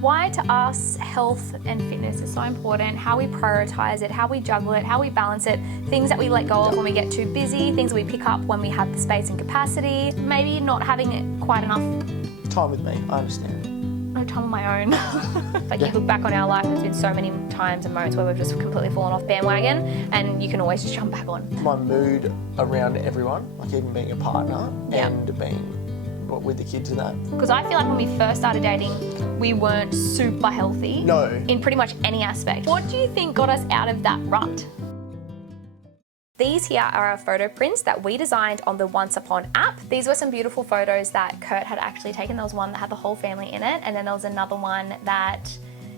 Why to us health and fitness is so important, how we prioritise it, how we juggle it, how we balance it, things that we let go of when we get too busy, things that we pick up when we have the space and capacity, maybe not having it quite enough time with me, I understand. no time on my own. Like, you look back on our life, there's been so many times and moments where we've just completely fallen off bandwagon, and you can always just jump back on. My mood around everyone, like even being a partner and being with the kids and that. Because I feel like when we first started dating, we weren't super healthy. No. In pretty much any aspect. What do you think got us out of that rut? These here are our photo prints that we designed on the Once Upon app. These were some beautiful photos that Kurt had actually taken. There was one that had the whole family in it, and then there was another one that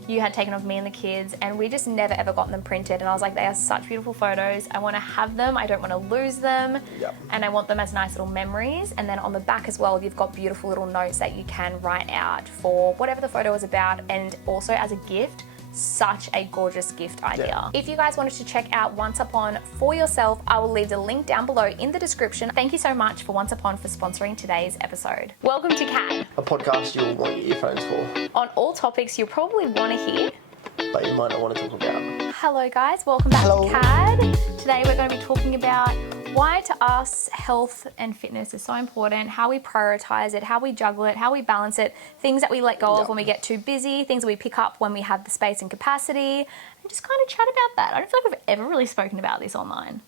you had taken of me and the kids, and we just never ever gotten them printed. And I was like, they are such beautiful photos. I want to have them. I don't want to lose them. And I want them as nice little memories. And then on the back as well, you've got beautiful little notes that you can write out for whatever the photo is about, and also as a gift. Such a gorgeous gift idea. If you guys wanted to check out Once Upon for yourself, I will leave the link down below in the description. Thank you so much for Once Upon for sponsoring today's episode. Welcome to Kkad. A podcast you'll want your earphones for. On all topics you'll probably want to hear, but you might not want to talk about. Hello guys, welcome back to Kkad. Today we're going to be talking about why to us health and fitness is so important, how we prioritise it, how we juggle it, how we balance it, things that we let go of when we get too busy, things that we pick up when we have the space and capacity, and just kind of chat about that. I don't feel like we've ever really spoken about this online.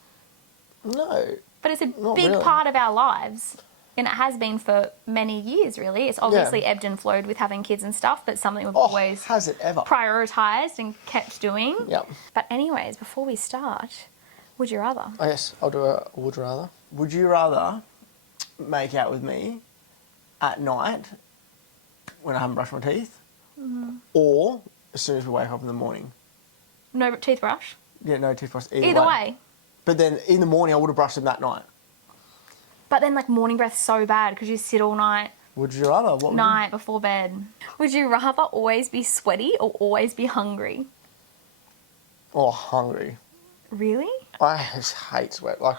No. But it's a big part of our lives. And it has been for many years, really. It's obviously ebbed and flowed with having kids and stuff, but something we've always has it ever prioritised and kept doing. Yep. But anyways, before we start, would you rather? Oh, yes, I'll do a would rather. Would you rather make out with me at night when I haven't brushed my teeth, or as soon as we wake up in the morning? No toothbrush? Yeah, no toothbrush. Either way. But then in the morning I would have brushed them that night. But then, like, morning breath's so bad because you sit all night. Would you rather? What night before bed. Would you rather always be sweaty or always be hungry? Oh, hungry. Really? I just hate sweat. Like,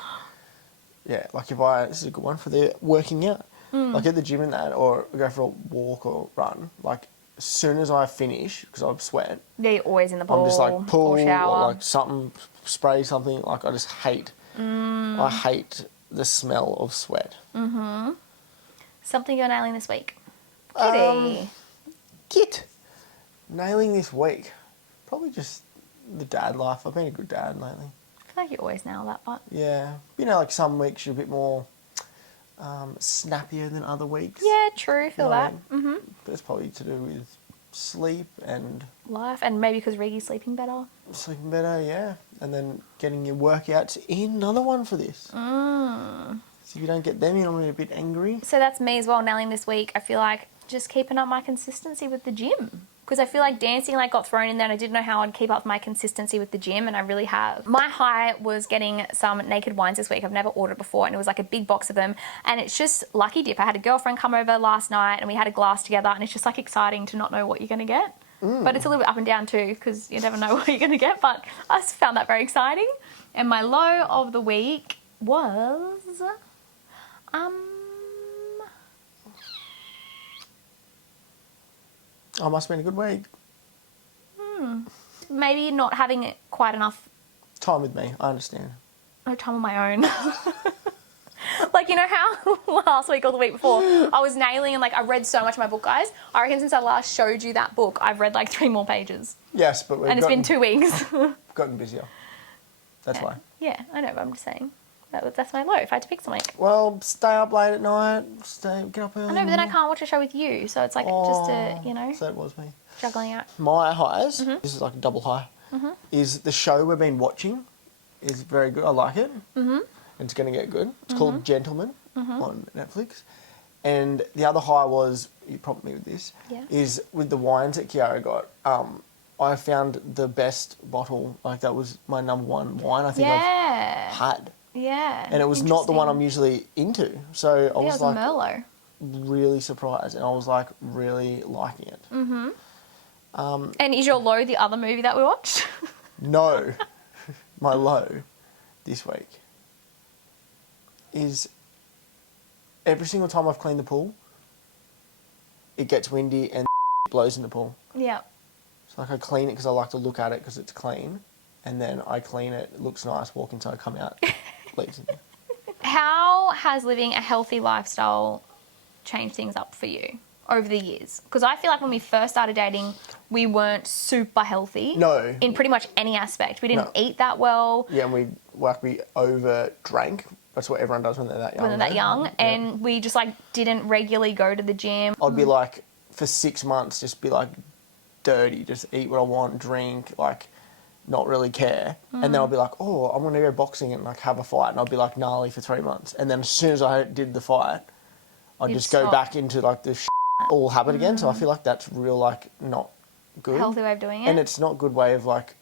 yeah, like if I, this is a good one for the working out. Like at the gym and that, or go for a walk or run, like as soon as I finish, because I sweat. Yeah, you're always in the pool. I'm just like pool or shower. or like something, spray something. Like I just hate, I hate the smell of sweat. Something you're nailing this week? Kitty. Nailing this week. Probably just the dad life. I've been a good dad lately. I feel like you always nail that, but... Yeah. You know, like some weeks you're a bit more snappier than other weeks. Yeah, true. Feel that. But it's probably to do with sleep and... life, and maybe because Reggie's sleeping better. Sleeping better, yeah. And then getting your workouts in. Another one for this. So if you don't get them in, I'm a bit angry. So that's me as well, nailing this week. I feel like just keeping up my consistency with the gym. Because I feel like dancing got thrown in there, and I didn't know how I'd keep up my consistency with the gym, and I really have. My high was getting some Naked wines this week. I've never ordered before, and it was like a big box of them, and it's just lucky dip. I had a girlfriend come over last night, and we had a glass together, and it's just like exciting to not know what you're going to get. But it's a little bit up and down too, because you never know what you're going to get, but I just found that very exciting. And my low of the week was... Oh, must have been a good week. Maybe not having quite enough... time with me, I understand. No time on my own. Like, you know how last week or the week before I was nailing, and like I read so much of my book, guys. I reckon since I last showed you that book, I've read like 3 more pages. Yes, but we've it's been 2 weeks. gotten busier. That's why. Yeah, I know, but I'm just saying. That's my low, if I had to pick something. Well, stay up late at night, get up early. I know, but then I can't watch a show with you, so it's like just a, you know. So it was me. Juggling out. My highs, this is like a double high, is the show we've been watching is very good. I like it. It's going to get good. It's called Gentlemen on Netflix. And the other high was, you prompted me with this, is with the wines that Keiara got. I found the best bottle, like that was my number 1 wine I think I've had. Yeah. And it was not the one I'm usually into. So I was like... Merlot. Really surprised, and I was like really liking it. And is your low the other movie that we watched? No. My low this week is every single time I've cleaned the pool, it gets windy and blows in the pool. Yeah. So like I clean it because I like to look at it because it's clean, and then I clean it. It looks nice. Walk inside, come out, leaves it. How has living a healthy lifestyle changed things up for you over the years? Because I feel like when we first started dating, we weren't super healthy. No. In pretty much any aspect. We didn't eat that well. Yeah, and we over drank. That's what everyone does when they're that young. When they're that young. Yeah. And we just like didn't regularly go to the gym. I'd be like, for 6 months, just be like dirty, just eat what I want, drink, like not really care. And then I'll be like, oh, I'm going to go boxing and like have a fight. And I'll be like gnarly for 3 months. And then as soon as I did the fight, I'd just go back into like the all habit again. So I feel like that's real, like not good. Healthy way of doing it. And it's not a good way of like,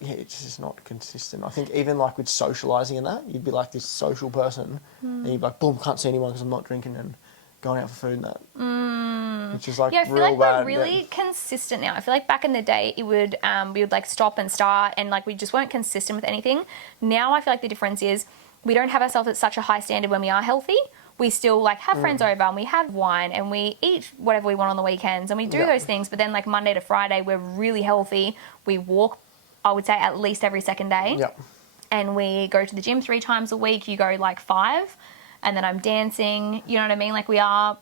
yeah, it's just not consistent. I think even like with socialising and that, you'd be like this social person and you'd be like, boom, can't see anyone because I'm not drinking and going out for food and that. Which is like I feel real like bad. We're really consistent now. I feel like back in the day, it would we would like stop and start and like we just weren't consistent with anything. Now I feel like the difference is we don't have ourselves at such a high standard when we are healthy. We still like have friends over and we have wine and we eat whatever we want on the weekends and we do those things. But then like Monday to Friday, we're really healthy. We walk, I would say, at least every second day. Yep. And we go to the gym 3 times a week. You go like 5. And then I'm dancing. You know what I mean? Like we are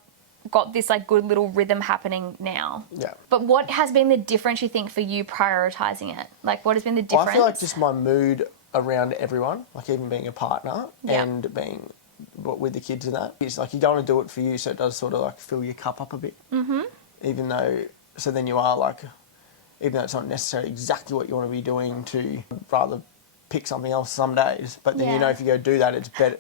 got this like good little rhythm happening now. Yeah. But what has been the difference, you think, for you prioritising it? Like what has been the difference? I feel like just my mood around everyone, like even being a partner and being with the kids and that, it's like you don't want to do it for you, so it does sort of like fill your cup up a bit. Mm-hmm. Even though, so then you are like, even though it's not necessarily exactly what you want to be doing, to rather pick something else some days. But then you know if you go do that, it's better.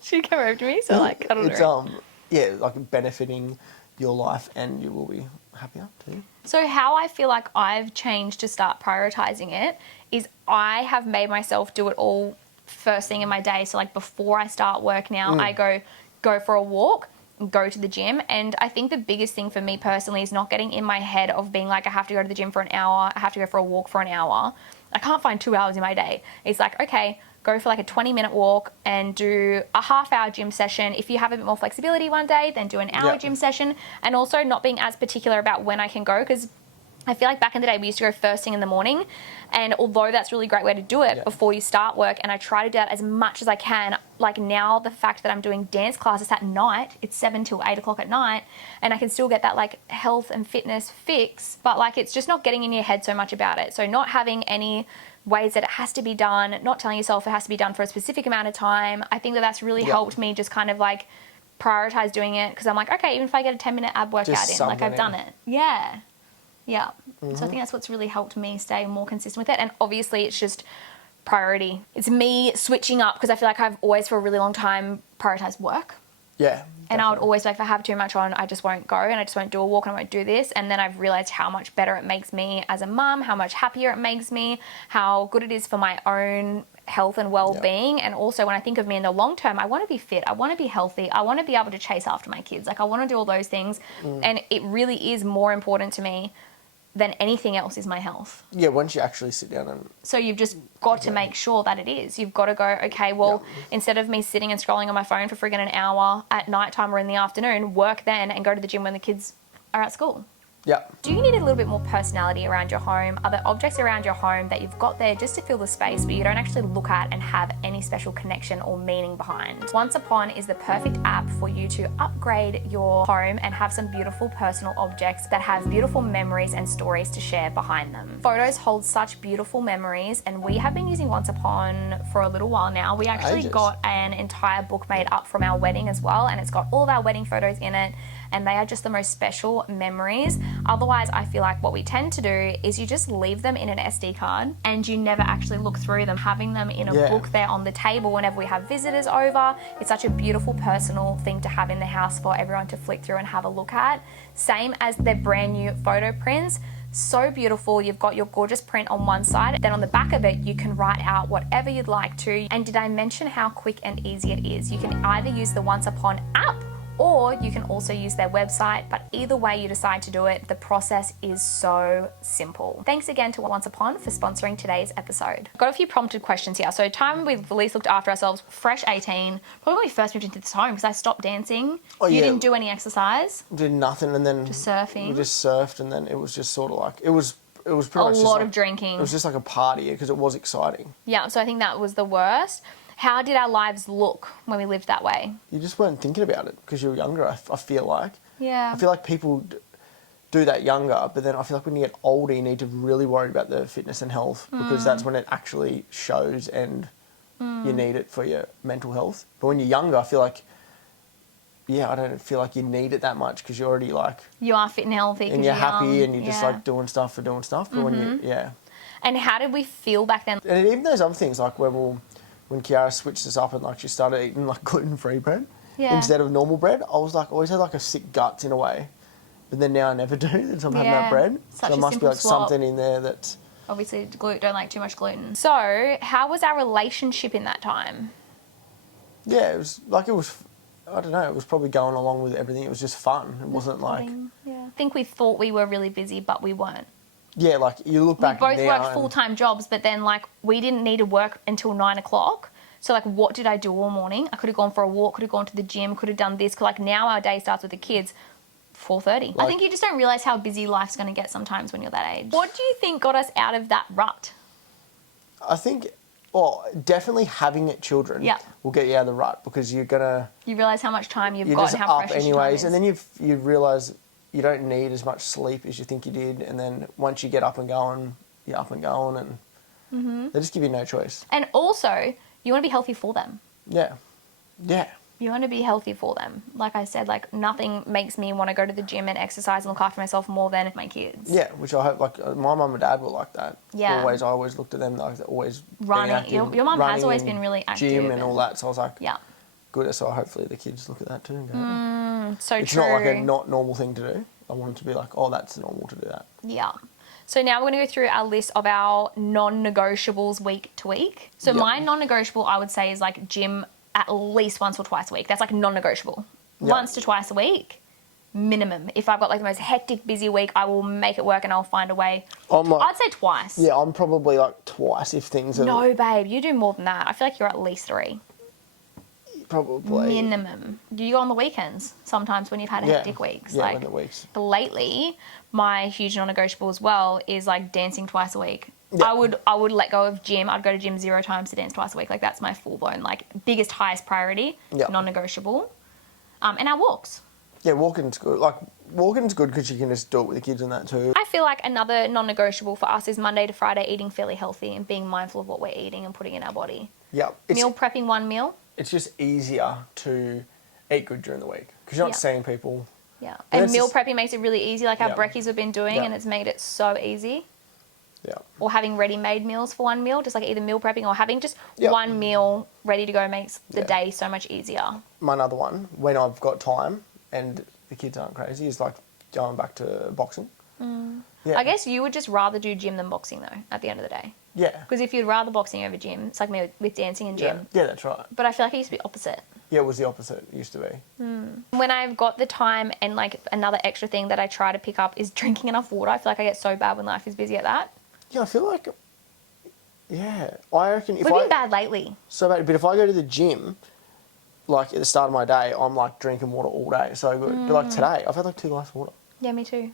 She came over to me, so like cuddled it's her. Yeah, like benefiting your life, and you will be happier too. So how I feel like I've changed to start prioritising it is I have made myself do it all first thing in my day. So like before I start work now, I go for a walk, go to the gym. And I think the biggest thing for me personally is not getting in my head of being like, I have to go to the gym for an hour, I have to go for a walk for an hour. I can't find 2 hours in my day. It's like, okay, go for like a 20-minute walk and do a half-hour gym session. If you have a bit more flexibility one day, then do an hour gym session. And also not being as particular about when I can go, because I feel like back in the day we used to go first thing in the morning, and although that's a really great way to do it before you start work, and I try to do that as much as I can, like now the fact that I'm doing dance classes at night, it's 7 till 8 o'clock at night, and I can still get that like health and fitness fix, but like it's just not getting in your head so much about it. So not having any ways that it has to be done, not telling yourself it has to be done for a specific amount of time. I think that that's really helped me just kind of like prioritize doing it, because I'm like, okay, even if I get a 10-minute ab workout in, like I've done it. Yeah. Yeah. So I think that's what's really helped me stay more consistent with it. And obviously it's just priority. It's me switching up, because I feel like I've always for a really long time prioritized work. Yeah. And I would always, like, if I have too much on, I just won't go and I just won't do a walk and I won't do this. And then I've realised how much better it makes me as a mum, how much happier it makes me, how good it is for my own health and well-being. And also when I think of me in the long term, I want to be fit, I want to be healthy, I want to be able to chase after my kids. Like I want to do all those things. And it really is more important to me than anything else is my health. Yeah, once you actually sit down and... So you've just got to make sure that it is. You've got to go, okay, well, instead of me sitting and scrolling on my phone for friggin' an hour at night time or in the afternoon, work then and go to the gym when the kids are at school. Yeah. Do you need a little bit more personality around your home? Are there objects around your home that you've got there just to fill the space, but you don't actually look at and have any special connection or meaning behind? Once Upon is the perfect app for you to upgrade your home and have some beautiful personal objects that have beautiful memories and stories to share behind them. Photos hold such beautiful memories, and we have been using Once Upon for a little while now. We actually got an entire book made up from our wedding as well, and it's got all of our wedding photos in it, and they are just the most special memories. Otherwise, I feel like what we tend to do is you just leave them in an SD card and you never actually look through them. Having them in a book there on the table whenever we have visitors over, it's such a beautiful personal thing to have in the house for everyone to flick through and have a look at. Same as their brand new photo prints. So beautiful. You've got your gorgeous print on one side, then on the back of it you can write out whatever you'd like to. And did I mention how quick and easy it is? You can either use the Once Upon app or you can also use their website, but either way you decide to do it, the process is so simple. Thanks again to Once Upon for sponsoring today's episode. I've got a few prompted questions here. So time we've least looked after ourselves, fresh 18, probably when we first moved into this home because I stopped dancing. Oh, you yeah. didn't do any exercise. Did nothing, and then Just surfing. We just surfed, and then it was just sort of like it was pretty much A just lot like, of drinking. It was just like a party because it was exciting. Yeah, so I think that was the worst. How did our lives look when we lived that way? You just weren't thinking about it because you were younger. I feel like. Yeah. I feel like people do that younger, but then I feel like when you get older, you need to really worry about the fitness and health because that's when it actually shows, and you need it for your mental health. But when you're younger, I feel like. Yeah, I don't feel like you need it that much because you're already like... You are fit and healthy. And you're happy young. and you're just like doing stuff for doing stuff. But when you... Yeah. And how did we feel back then? And even those other things, like when Keiara switched us up and like she started eating like gluten-free bread instead of normal bread, I was like, always had like a sick guts in a way. But then now I never do, so I'm having that bread. Such so a there must be like swap. something in there that's... Obviously, don't like too much gluten. So, how was our relationship in that time? Yeah, it was... I don't know, it was probably going along with everything. It was just fun. It wasn't like... Yeah. I think we thought we were really busy, but we weren't. Yeah, like you look back now... We both worked full-time jobs, but then like we didn't need to work until 9 o'clock. So like what did I do all morning? I could have gone for a walk, could have gone to the gym, could have done this. Like now our day starts with the kids 4:30. I think you just don't realise how busy life's going to get sometimes when you're that age. What do you think got us out of that rut? I think... Well, definitely having children will get you out of the rut because you're gonna... You realise how much time you've got just and how up precious anyways, your time is. and then you realise you don't need as much sleep as you think you did, and then once you get up and going, you're up and going, and they just give you no choice. And also, you want to be healthy for them. Yeah. Yeah. You want to be healthy for them. Like I said, like nothing makes me want to go to the gym and exercise and look after myself more than my kids. Yeah, which I hope, like, my mum and dad were like that. Yeah. I always looked at them, like, they're always Running. active, Your mum has running always and been really active. Gym and all that, so I was like, yeah. good, so hopefully the kids look at that too and go, So it's true. not like a not normal thing to do. I want it to be like, oh, that's normal to do that. Yeah. So now we're going to go through our list of our non-negotiables week to week. So my non-negotiable, I would say, is like gym at least once or twice a week. That's like non-negotiable. Once to twice a week, minimum. If I've got like the most hectic, busy week, I will make it work and I'll find a way. I'd say twice. Yeah, I'm probably like twice if things are... No, babe, you do more than that. I feel like you're at least 3. Probably. Minimum. Do you go on the weekends sometimes when you've had hectic weeks? Yeah, like, when the weeks. Lately, my huge non-negotiable as well is like dancing twice a week. Yeah. I would let go of gym. I'd go to gym 0 times to dance twice a week. Like that's my full blown, like biggest, highest priority, non-negotiable. And our walks. Yeah, walking's good. Like walking's good because you can just do it with the kids and that too. I feel like another non-negotiable for us is Monday to Friday eating fairly healthy and being mindful of what we're eating and putting in our body. Yeah. Meal prepping 1 meal. It's just easier to eat good during the week because you're not seeing people. Yeah. And meal prepping makes it really easy, like our brekkies have been doing, and it's made it so easy. Yeah. Or having ready-made meals for 1 meal, just like either meal prepping or having just 1 meal ready to go makes the day so much easier. My other one, when I've got time and the kids aren't crazy, is like going back to boxing. Yeah. I guess you would just rather do gym than boxing though, at the end of the day. Yeah. Because if you'd rather boxing over gym, it's like me with dancing and gym. Yeah, that's right. But I feel like it used to be opposite. Yeah, it was the opposite. It used to be. When I've got the time and like another extra thing that I try to pick up is drinking enough water. I feel like I get so bad when life is busy at that. Yeah, I feel like, I reckon if We've been bad lately. So bad, but if I go to the gym, like at the start of my day, I'm like drinking water all day. So good. But like today, I've had like 2 glasses of water. Yeah, me too.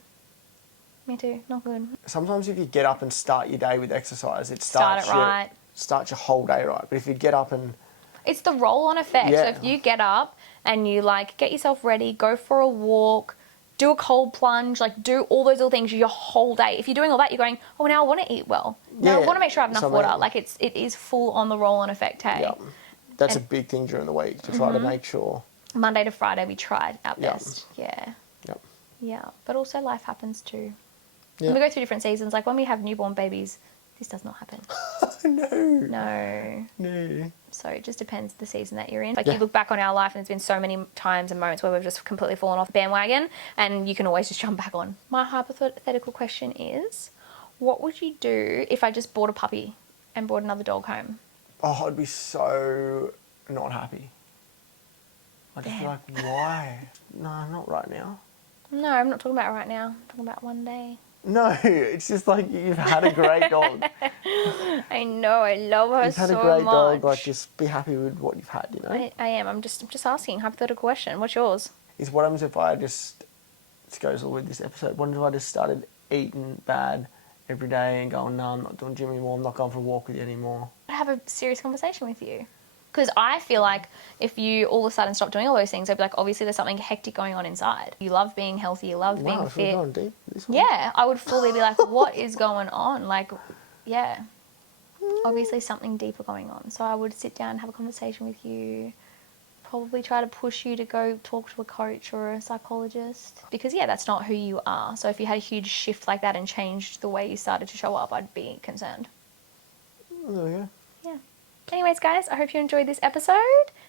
Me too. Not good. Sometimes if you get up and start your day with exercise, Start it right. Starts your whole day right. But if you get up and... It's the roll-on effect. Yeah. So if you get up and you like get yourself ready, go for a walk, do a cold plunge, like do all those little things your whole day. If you're doing all that, you're going, oh, now I want to eat well. Now I want to make sure I have enough water. Like it is full on the roll-on effect, hey? Yeah. That's a big thing during the week to try to make sure. Monday to Friday, we tried our best. Yeah. Yep. Yeah. But also life happens too. Yeah. And we go through different seasons. Like when we have newborn babies, this does not happen. No. So it just depends the season that you're in. Like you look back on our life and there's been so many times and moments where we've just completely fallen off the bandwagon and you can always just jump back on. My hypothetical question is, what would you do if I just bought a puppy and brought another dog home? Oh, I'd be so not happy. I just feel like, why? No, not right now. No, I'm not talking about right now. I'm talking about one day. No, it's just like you've had a great dog. I know, I love her You've had so a great much. dog, like just be happy with what you've had, you know? I am. I'm just asking. Hypothetical question. What's yours? Is what happens if I just, this goes all with this episode, what if I just started eating bad every day and going, no, I'm not doing gym anymore, I'm not going for a walk with you anymore? I'd have a serious conversation with you. Because I feel like if you all of a sudden stop doing all those things, I'd be like, obviously there's something hectic going on inside. You love being healthy, you love being Wow, fit. we're going deep this one. Yeah, I would fully be like, what is going on? Like, yeah, obviously something deeper going on. So I would sit down and have a conversation with you, probably try to push you to go talk to a coach or a psychologist. Because, yeah, that's not who you are. So if you had a huge shift like that and changed the way you started to show up, I'd be concerned. There we go. Yeah. Anyways, guys, I hope you enjoyed this episode.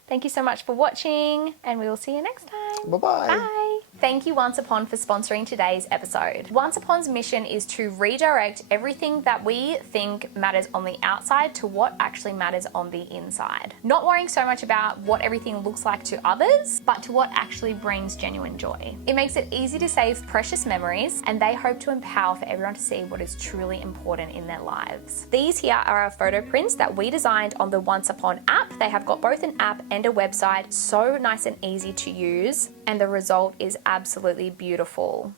Thank you so much for watching, and we will see you next time. Bye-bye. Bye. Thank you, Once Upon, for sponsoring today's episode. Once Upon's mission is to redirect everything that we think matters on the outside to what actually matters on the inside. Not worrying so much about what everything looks like to others, but to what actually brings genuine joy. It makes it easy to save precious memories, and they hope to empower for everyone to see what is truly important in their lives. These here are our photo prints that we designed on the Once Upon app. They have got both an app and a website, so nice and easy to use, and the result is absolutely beautiful.